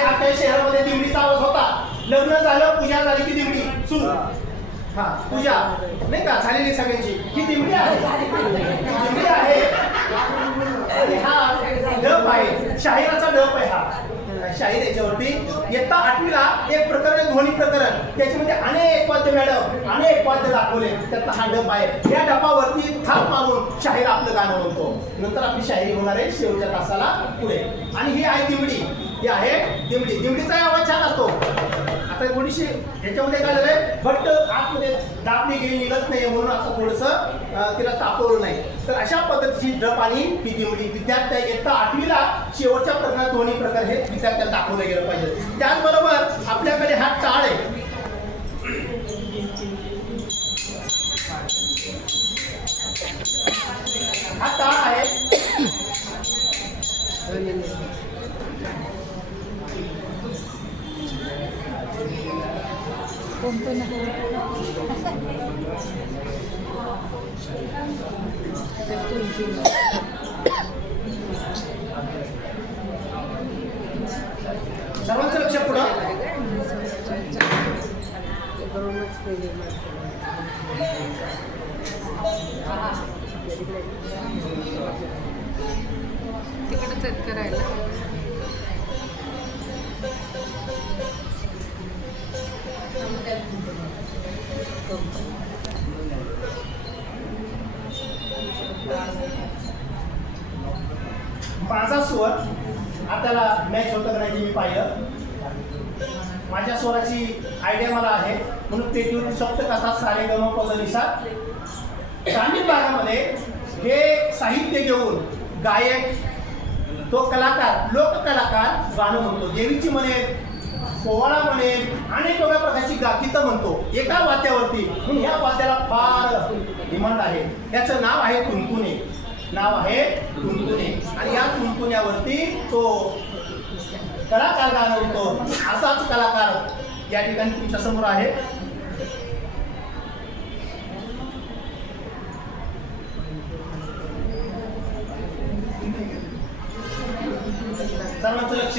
आपल्या शहरामध्ये दिमडीचा आवाज होता. लग्न झालं पूजा झाली की दिमडी सुरू हा. पूजा. नाही का? झालेली सगळ्यांची. ही दिमडी आहे. दिमडी आहे. आणि हा डप आहे. शाहिराचा डप आहे हा. शाहीर याच्यावरती इयत्ता आठवीला एक प्रकरण ध्वनी प्रकरण. त्याच्यामध्ये अनेक वाद्य मॅडम अनेक वाद्य दाखवले. त्यातला हा डप आहे. या डपावरती थाप मारून शाहीर आपलं गाणं म्हणतो. नंतर आपली शायरी होणार आहे शेवटच्या तासाला पुढे. आणि ही आहे दिमडी ही आहे दिमडी दिमडीचा आवाज छान असतो. आता थोडीशी ह्याच्यामध्ये काय झालंय बट आतमध्ये दाबली गेली निघत नाही म्हणून असं थोडंसं तिला तापवलं नाही. तर अशा पद्धतीची ड्रप आणि ही दिवडी विद्यार्थ्या इयत्ता आठवीला शेवटच्या प्रकरणात दोन्ही प्रकार हे विद्यार्थ्यांना दाखवलं गेलं पाहिजे त्याचबरोबर आपल्या सर्वांचं लक्ष पुढं तिकडंच करायला. स्वर आता मॅच होतं का नाही मी पाहिलं. माझ्या स्वराची आयडिया मला आहे. म्हणून पेटीवरती सप्त कसा सारे गम पदनिसा ग्रामीण भागामध्ये हे साहित्य घेऊन गायक तो कलाकार लोककलाकार गाणं म्हणतो. देवीची म्हणेल पोवाळा म्हणेल अनेक वेगळ्या प्रकारची गा गीतं म्हणतो. एका वाद्यावरती म्हणून ह्या वाद्याला फार डिमांड आहे. त्याचं नाव आहे तुंतुने नाव आहे तुंतुने आणि या कुंकुण्यावरती तो कलाकार गाणवतो असाच कलाकार या ठिकाणी तुमच्यासमोर आहे. सर्वांचं लक्ष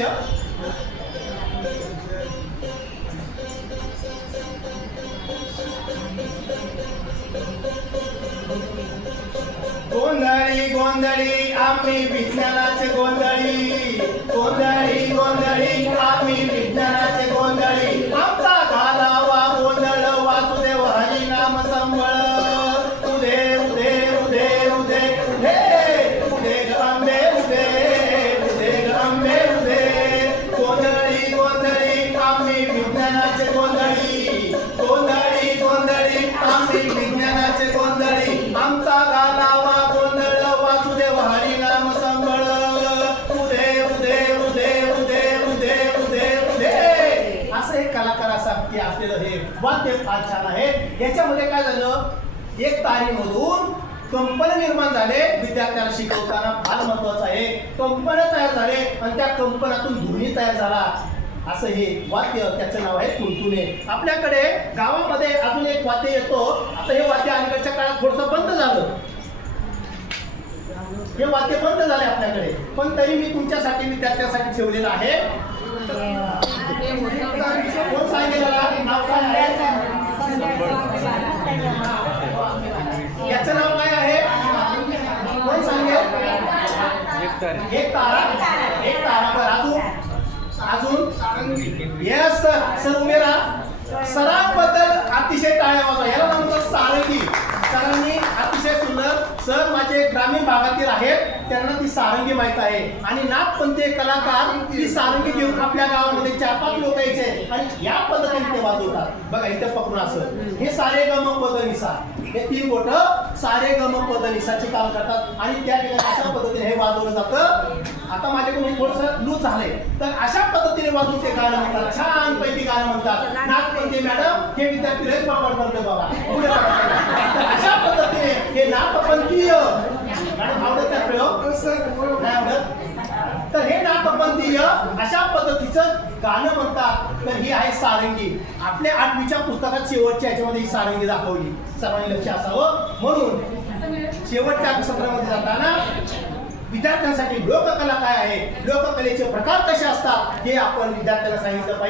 ಗೊಂದಳಿ ಅಮ್ಮಿ ಬಿಟ್ನಲಾಚೆ ಗೊಂದಳಿ ಗೊಂದಳಿ ಗೊಂದಳಿ असलेलं हे वाद्य फार छान आहे. याच्यामध्ये काय झालं? एक तारीमधून कंपन्या निर्माण झाले. विद्यार्थ्याला शिकवताना फार महत्वाचं आहे. कंपन्या तयार झाले आणि त्या कंपन्यातून धुनी तयार झाला. असं हे वाद्य त्याचं नाव आहे तुंतुने आपल्याकडे गावामध्ये अजून एक वाद्य येतो. आता हे वाद्य अलीकडच्या काळात थोडंसं बंद झालं. हे वाद्य बंद झाले आपल्याकडे. पण तरी मी तुमच्यासाठी विद्यार्थ्यांसाठी ठेवलेलं आहे. एक तारा. एक तारा. बरं अजून. अजून. Yes sir. सर उभे राहा सरांबद्दल अतिशय टाळ्या वाजवा. याला म्हणतात सारंगी सरांनी अतिशय सुंदर सर माझे ग्रामीण भागातील आहेत त्यांना ती सारंगी माहीत आहे. आणि नागपंथी कलाकार ती सारंगी घेऊन आपल्या गावामध्ये चार पाच लोक यायचे आणि या पद्धतीने ते वाजवतात. बघा इथं पकडून असं. हे सारे गम पद निसा हे तीन बोट सारे गम पद निसाचे काम करतात. आणि त्या ठिकाणी अशा पद्धतीने हे वाजवलं जातं. आता माझ्याकडून थोडस थोडंसं लूज झालंय. तर अशा पद्धतीने वाजून ते गाणं म्हणतात. छान पैकी गाणं म्हणतात. नागपंथी मॅडम हे विद्यार्थी लयच वापर करतो बाबा. पुढे अशा पद्धतीने हे नागपंथीय मॅडम आवडत नाही प्रयोग नाही आवडत? तर हे नागपंथीय अशा पद्धतीचं गाणं म्हणतात. तर ही आहे सारंगी. आपल्या आठवीच्या पुस्तकात शेवटच्या याच्यामध्ये ही सारंगी दाखवली. सर्वांनी लक्ष असावं. म्हणून शेवटच्या सत्रामध्ये जाताना विद्यार्थ्यांसाठी लोककला काय आहे? लोककलेचे प्रकार कसे असतात? हे आपण विद्यार्थ्यांना सांगितलं पाहिजे.